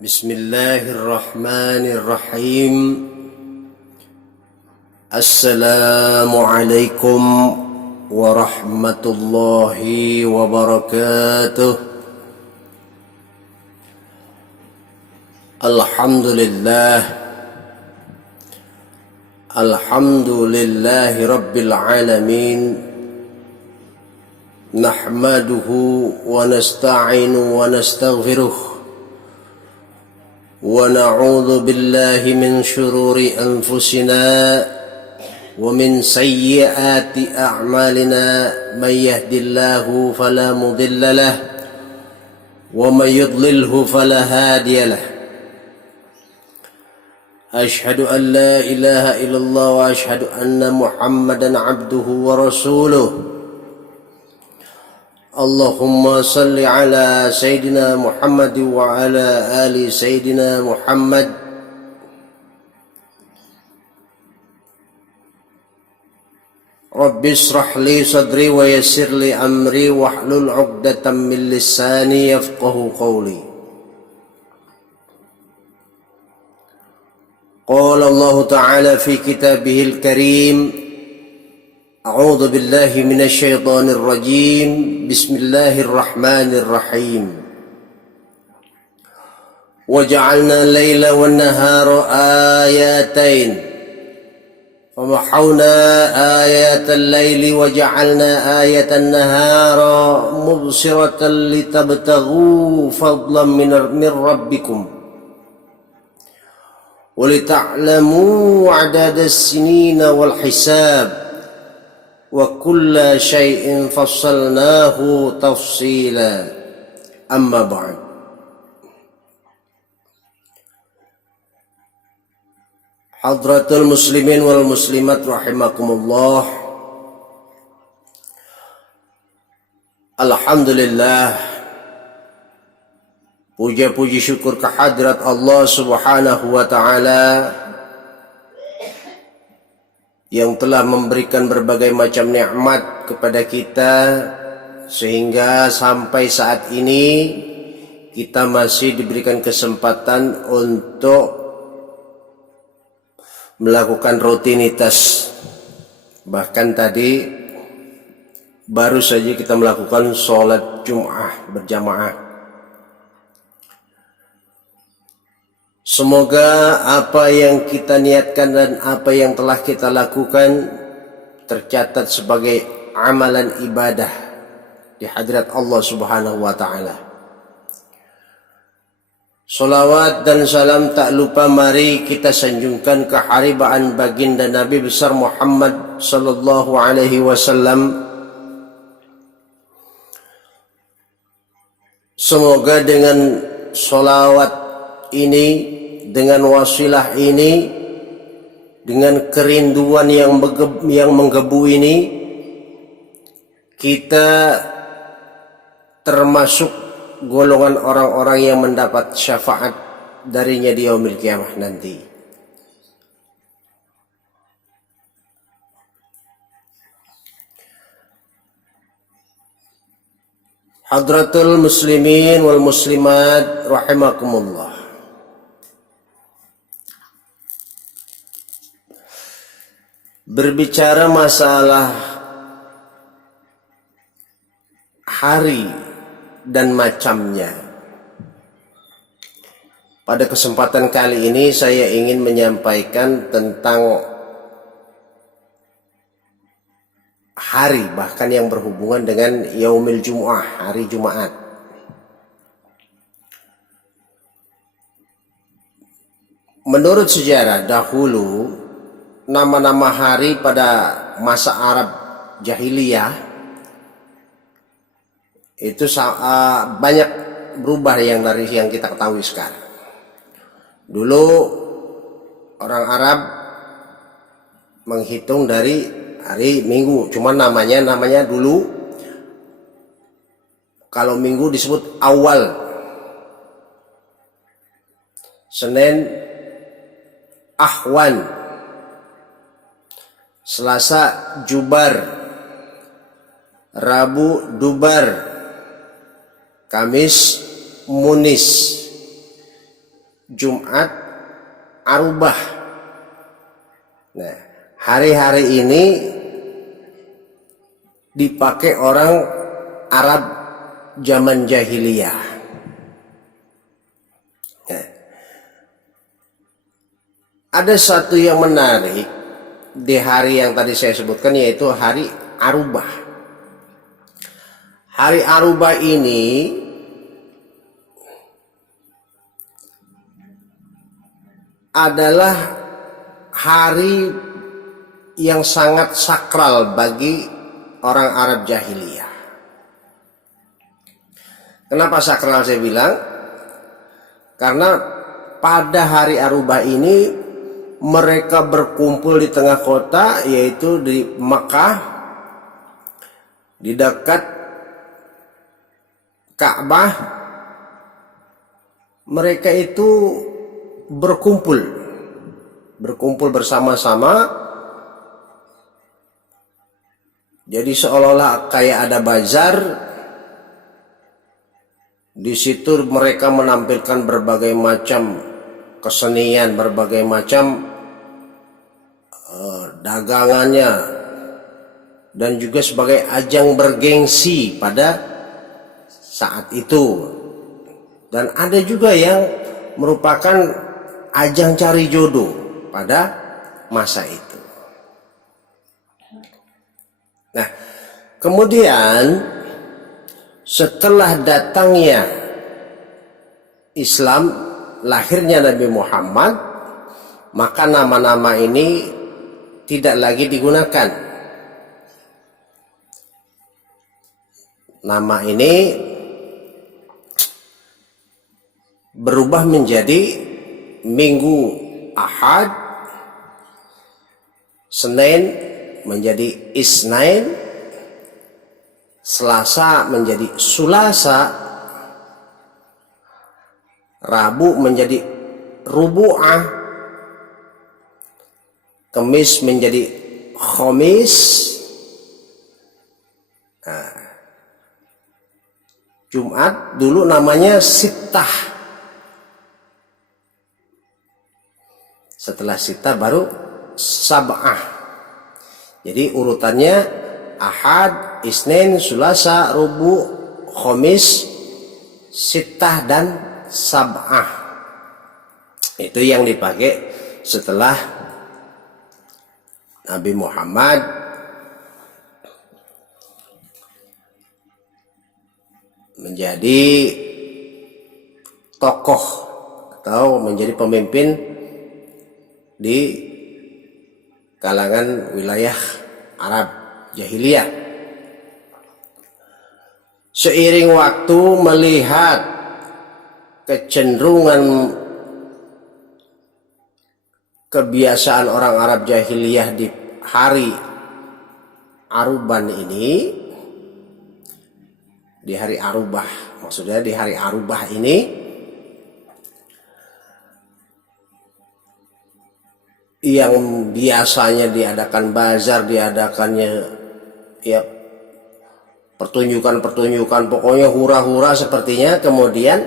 Bismillahirrahmanirrahim. Assalamualaikum warahmatullahi wabarakatuh. Alhamdulillahi rabbil alamin. Nahmaduhu wa nasta'inu wa nastaghfiruh. ونعوذ بالله من شرور أنفسنا ومن سيئات أعمالنا من يهد الله فلا مضل له ومن يضلله فلا هادي له أشهد أن لا إله إلا الله وأشهد أن محمدا عبده ورسوله اللهم صل على سيدنا محمد وعلى آل سيدنا محمد رب اشرح لي صدري ويسر لي أمري واحلل عقدة من لساني يفقه قولي قال الله تعالى في كتابه الكريم أعوذ بالله من الشيطان الرجيم بسم الله الرحمن الرحيم وجعلنا الليل والنهار آياتين فمحونا آيات الليل وجعلنا آية النهار مبصرة لتبتغوا فضلا من ربكم ولتعلموا عدد السنين والحساب وكل شيء فصلناه تفصيلا أما بعد. Hadratul muslimin wal muslimat rahimakumullah. Alhamdulillah, puja-puji syukur kehadrat Allah subhanahu wa ta'ala yang telah memberikan berbagai macam nikmat kepada kita sehingga sampai saat ini kita masih diberikan kesempatan untuk melakukan rutinitas. Bahkan tadi baru saja kita melakukan sholat Jum'ah berjamaah. Semoga apa yang kita niatkan dan apa yang telah kita lakukan tercatat sebagai amalan ibadah di hadirat Allah subhanahu wa ta'ala. Salawat dan salam tak lupa mari kita sanjungkan keharibaan baginda Nabi besar Muhammad sallallahu alaihi wasallam. Semoga dengan salawat ini, dengan wasilah ini, dengan kerinduan yang menggebu ini, kita termasuk golongan orang-orang yang mendapat syafaat darinya di yaumil qiyamah nanti. Hadratul muslimin wal muslimat rahimakumullah. Berbicara masalah hari dan macamnya, pada kesempatan kali ini saya ingin menyampaikan tentang hari, bahkan yang berhubungan dengan yaumil Jum'ah, hari Jumat. Menurut sejarah dahulu, nama-nama hari pada masa Arab jahiliyah itu banyak berubah dari yang kita ketahui sekarang. Dulu orang Arab menghitung dari hari Minggu, cuman namanya dulu kalau Minggu disebut Awal, Senin Ahwan, Selasa Jubar, Rabu Dubar, Kamis Munis, Jumat Arubah. Nah, hari-hari ini dipakai orang Arab zaman jahiliyah. Nah, ada satu yang menarik di hari yang tadi saya sebutkan, yaitu hari Arubah. Hari Arubah ini adalah hari yang sangat sakral bagi orang Arab jahiliyah. Kenapa sakral saya bilang? Karena pada hari Arubah ini mereka berkumpul di tengah kota, yaitu di Makkah, di dekat Ka'bah. Mereka itu berkumpul bersama-sama. Jadi seolah-olah kayak ada bazar. Di situ mereka menampilkan berbagai macam kesenian, berbagai macam dagangannya, dan juga sebagai ajang bergengsi pada saat itu. Dan ada juga yang merupakan ajang cari jodoh pada masa itu. Nah, kemudian setelah datangnya Islam, lahirnya Nabi Muhammad, maka nama-nama ini tidak lagi digunakan. Nama ini berubah menjadi Minggu Ahad, Senin menjadi Isnain, Selasa menjadi Sulasa, Rabu menjadi Rubu'ah, Kamis menjadi Khamis, Jumat dulu namanya Sittah. Setelah Sittah baru Sab'ah. Jadi urutannya Ahad, Isnin, Sulasa, Rubu, Khamis, Sittah, dan Sab'ah. Itu yang dipakai setelah Nabi Muhammad menjadi tokoh atau menjadi pemimpin di kalangan wilayah Arab jahiliyah. Seiring waktu melihat kecenderungan kebiasaan orang Arab jahiliyah di hari Aruban ini, di hari Arubah, maksudnya di hari Arubah ini, yang biasanya diadakan bazar, diadakannya ya pertunjukan-pertunjukan, pokoknya hura-hura sepertinya, kemudian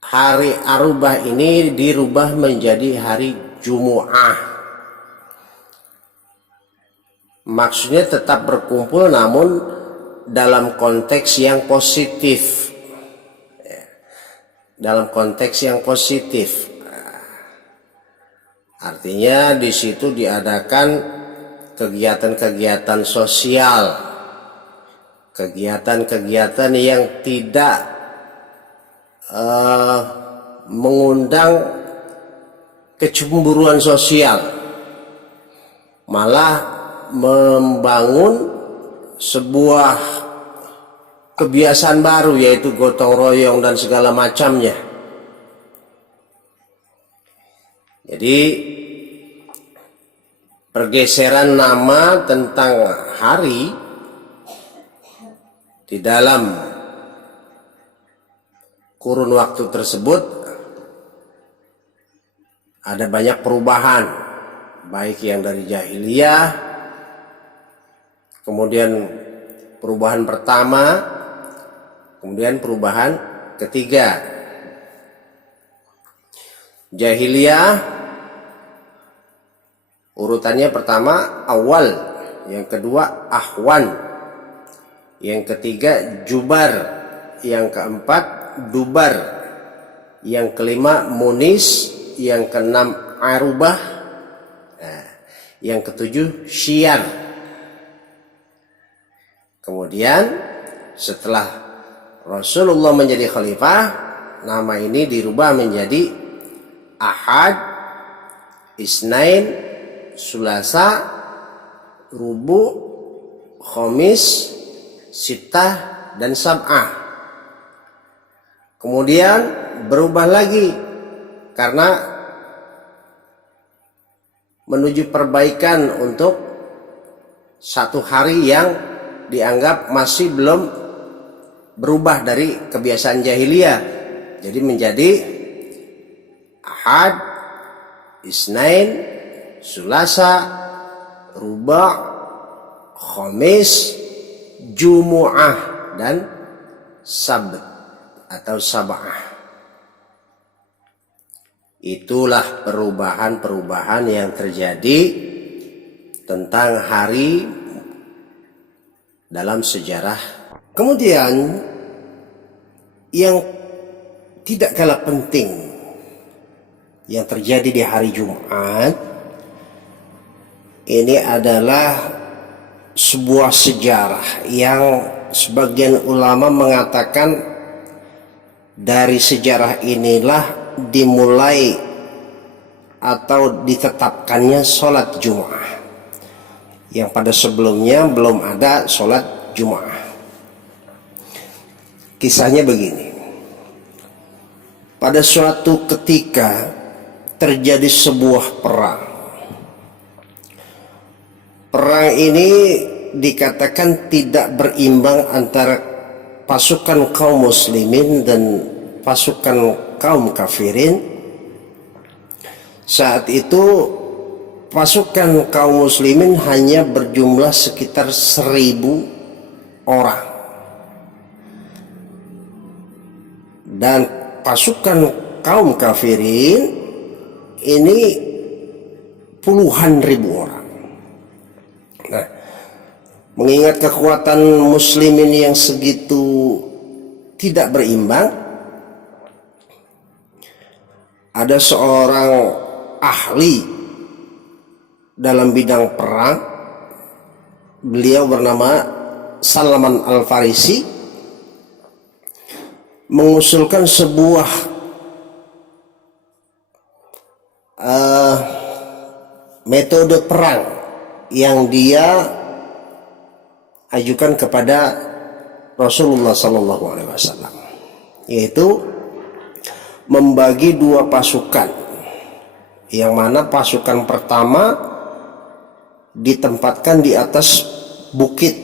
hari Arubah ini dirubah menjadi hari Jumu'ah. Maksudnya tetap berkumpul namun dalam konteks yang positif. Dalam konteks yang positif. Artinya di situ diadakan kegiatan-kegiatan sosial, kegiatan-kegiatan yang tidak mengundang kecemburuan sosial, malah membangun sebuah kebiasaan baru, yaitu gotong royong dan segala macamnya. Jadi pergeseran nama tentang hari di dalam kurun waktu tersebut ada banyak perubahan, baik yang dari jahiliyah, kemudian perubahan pertama, kemudian perubahan ketiga jahiliyah, urutannya pertama awal, yang kedua ahwan, yang ketiga jubar, yang keempat dubar, yang kelima munis, yang keenam arubah, yang ketujuh syiar. Kemudian setelah Rasulullah menjadi khalifah, nama ini dirubah menjadi Ahad, Isnain, Sulasa, Rubu, Khamis, Sittah, dan Sab'ah. Kemudian berubah lagi karena menuju perbaikan untuk satu hari yang dianggap masih belum berubah dari kebiasaan jahiliyah. Jadi menjadi Ahad, Isnain, Sulasa, Ruba', Khamis, Jumu'ah, dan Sabt atau Sab'ah. Itulah perubahan-perubahan yang terjadi tentang hari dalam sejarah. Kemudian yang tidak kalah penting yang terjadi di hari Jumat ini adalah sebuah sejarah yang sebagian ulama mengatakan dari sejarah inilah dimulai atau ditetapkannya sholat Jum'ah yang pada sebelumnya belum ada sholat Jum'ah. Kisahnya begini, pada suatu ketika terjadi sebuah perang. Perang ini dikatakan tidak berimbang antara pasukan kaum muslimin dan pasukan kaum kafirin. Saat itu pasukan kaum muslimin hanya berjumlah sekitar 1.000 orang dan pasukan kaum kafirin ini puluhan ribu orang. Nah, mengingat kekuatan muslimin yang segitu tidak berimbang, ada seorang ahli dalam bidang perang, beliau bernama Salman Al-Farisi, mengusulkan sebuah metode perang yang dia ajukan kepada Rasulullah SAW, yaitu membagi dua pasukan, yang mana pasukan pertama ditempatkan di atas bukit,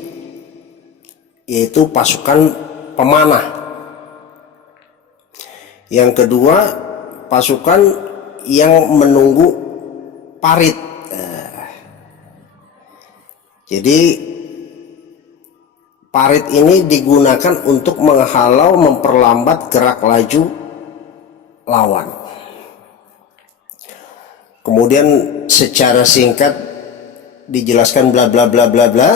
yaitu pasukan pemanah. Yang kedua pasukan yang menunggu parit. Jadi parit ini digunakan untuk menghalau, memperlambat gerak laju lawan. Kemudian secara singkat dijelaskan bla bla bla bla bla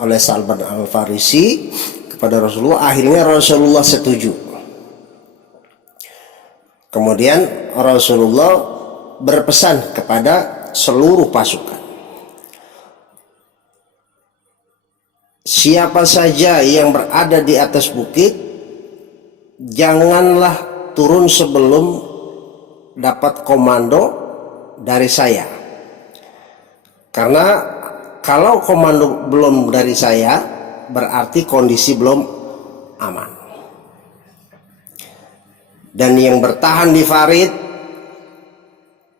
oleh Salman Al-Farisi kepada Rasulullah. Akhirnya Rasulullah setuju. Kemudian Rasulullah berpesan kepada seluruh pasukan, siapa saja yang berada di atas bukit, janganlah turun sebelum dapat komando dari saya. Karena kalau komando belum dari saya, berarti kondisi belum aman. Dan yang bertahan di farid,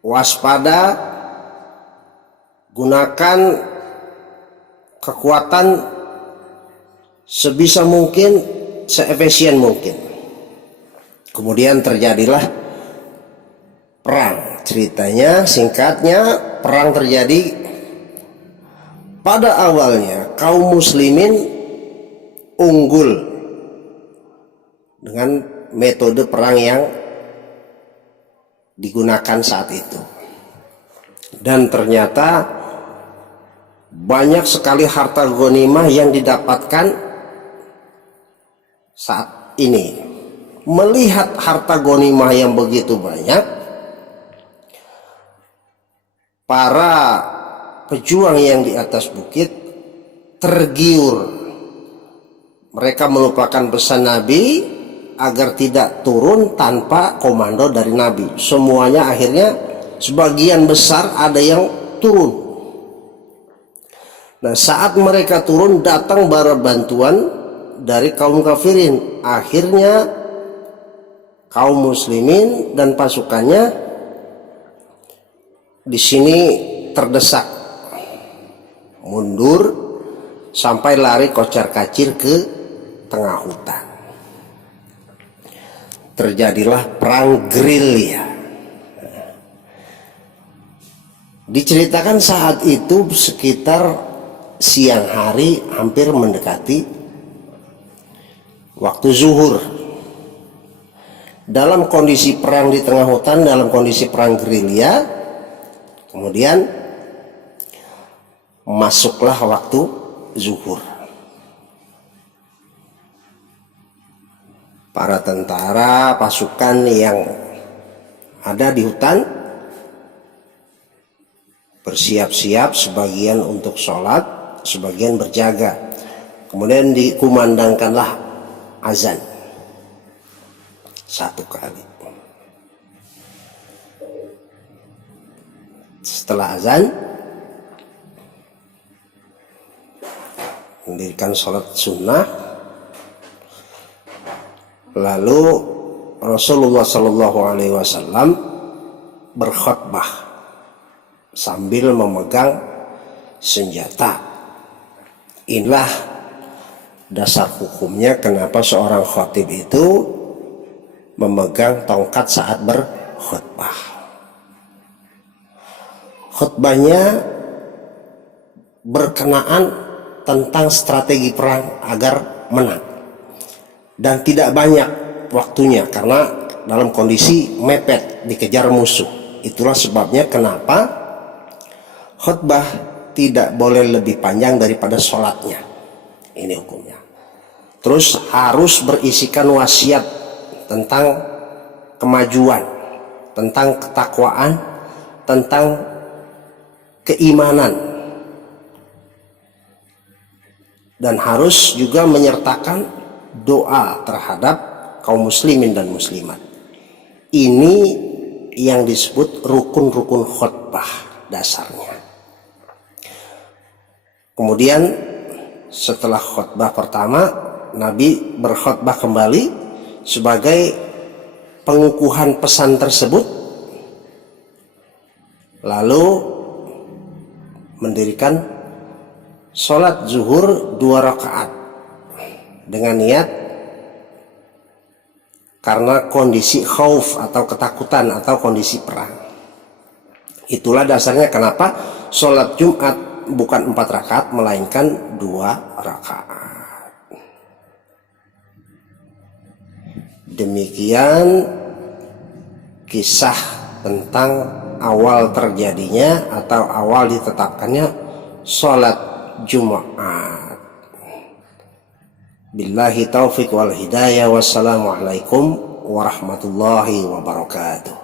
waspada, gunakan kekuatan sebisa mungkin, seefisien mungkin. Kemudian terjadilah perang. Ceritanya singkatnya, perang terjadi. Pada awalnya kaum muslimin unggul dengan metode perang yang digunakan saat itu. Dan ternyata banyak sekali harta ghanimah yang didapatkan saat ini. Melihat harta ghanimah yang begitu banyak, para pejuang yang di atas bukit tergiur. Mereka melupakan pesan Nabi agar tidak turun tanpa komando dari Nabi. Semuanya akhirnya sebagian besar ada yang turun. Nah, saat mereka turun datang bara bantuan dari kaum kafirin. Akhirnya kaum muslimin dan pasukannya di sini terdesak, mundur sampai lari kocar-kacir ke tengah hutan. Terjadilah perang gerilya. Diceritakan saat itu sekitar siang hari, hampir mendekati waktu zuhur. Dalam kondisi perang di tengah hutan, dalam kondisi perang gerilya, kemudian masuklah waktu zuhur. Para tentara pasukan yang ada di hutan bersiap-siap, sebagian untuk sholat, sebagian berjaga. Kemudian dikumandangkanlah azan satu kali. Setelah azan, mendirikan sholat sunnah. Lalu Rasulullah SAW berkhutbah sambil memegang senjata. Inilah dasar hukumnya kenapa seorang khatib itu memegang tongkat saat berkhutbah. Khutbahnya berkenaan tentang strategi perang agar menang, dan tidak banyak waktunya karena dalam kondisi mepet dikejar musuh. Itulah sebabnya kenapa khutbah tidak boleh lebih panjang daripada sholatnya. Ini hukumnya. Terus harus berisikan wasiat tentang kemajuan, tentang ketakwaan, tentang keimanan, dan harus juga menyertakan doa terhadap kaum muslimin dan muslimat. Ini yang disebut rukun-rukun khutbah dasarnya. Kemudian setelah khutbah pertama, Nabi berkhutbah kembali sebagai pengukuhan pesan tersebut, lalu mendirikan sholat zuhur 2 rakaat dengan niat karena kondisi khauf atau ketakutan atau kondisi perang. Itulah dasarnya kenapa sholat Jumat bukan 4 rakaat melainkan 2 rakaat. Demikian kisah tentang awal terjadinya atau awal ditetapkannya sholat Jumat. Billahi taufiq wal hidayah. Wassalamualaikum warahmatullahi wabarakatuh.